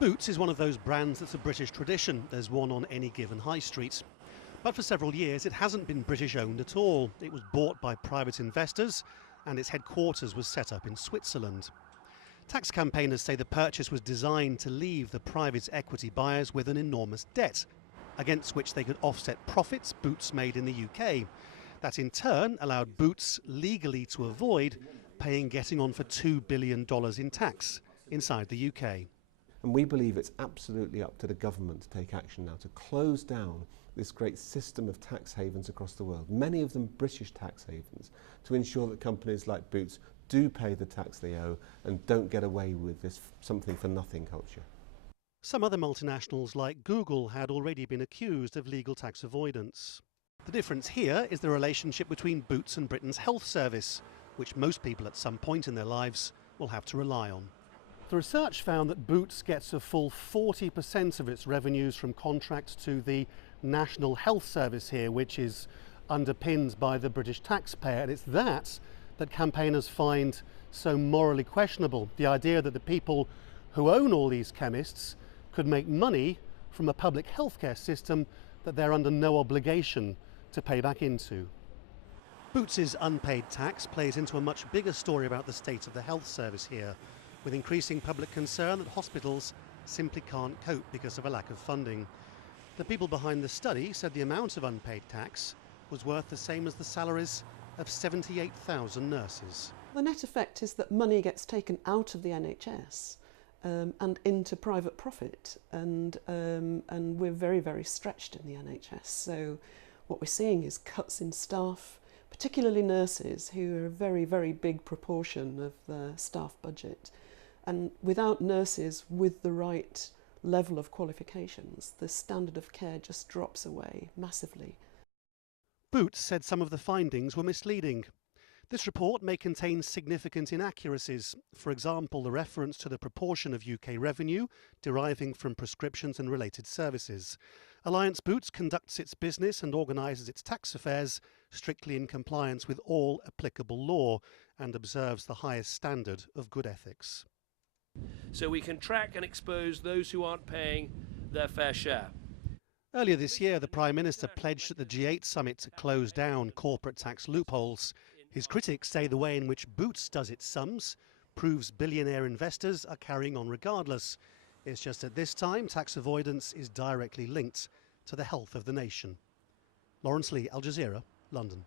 Boots is one of those brands that's a British tradition. There's one on any given high street. But for several years it hasn't been British owned at all. It was bought by private investors and its headquarters was set up in Switzerland. Tax campaigners say the purchase was designed to leave the private equity buyers with an enormous debt, against which they could offset profits Boots made in the UK. That in turn allowed Boots legally to avoid paying getting on for $2 billion in tax inside the UK. And we believe it's absolutely up to the government to take action now to close down this great system of tax havens across the world, many of them British tax havens, to ensure that companies like Boots do pay the tax they owe and don't get away with this something for nothing culture. Some other multinationals like Google had already been accused of legal tax avoidance. The difference here is the relationship between Boots and Britain's health service, which most people at some point in their lives will have to rely on. The research found that Boots gets a full 40% of its revenues from contracts to the National Health Service here, which is underpinned by the British taxpayer, and it's that campaigners find so morally questionable. The idea that the people who own all these chemists could make money from a public healthcare system that they're under no obligation to pay back into. Boots' unpaid tax plays into a much bigger story about the state of the health service here, with increasing public concern that hospitals simply can't cope because of a lack of funding. The people behind the study said the amount of unpaid tax was worth the same as the salaries of 78,000 nurses. The net effect is that money gets taken out of the NHS and into private profit, and we're very, very stretched in the NHS. So what we're seeing is cuts in staff, particularly nurses, who are a very, very big proportion of the staff budget. And without nurses with the right level of qualifications, the standard of care just drops away massively. Boots said some of the findings were misleading. This report may contain significant inaccuracies. For example, the reference to the proportion of UK revenue deriving from prescriptions and related services. Alliance Boots conducts its business and organises its tax affairs strictly in compliance with all applicable law and observes the highest standard of good ethics. So we can track and expose those who aren't paying their fair share. Earlier this year, the Prime Minister pledged at the G8 summit to close down corporate tax loopholes. His critics say the way in which Boots does its sums proves billionaire investors are carrying on regardless. It's just at this time tax avoidance is directly linked to the health of the nation. Lawrence Lee, Al Jazeera, London.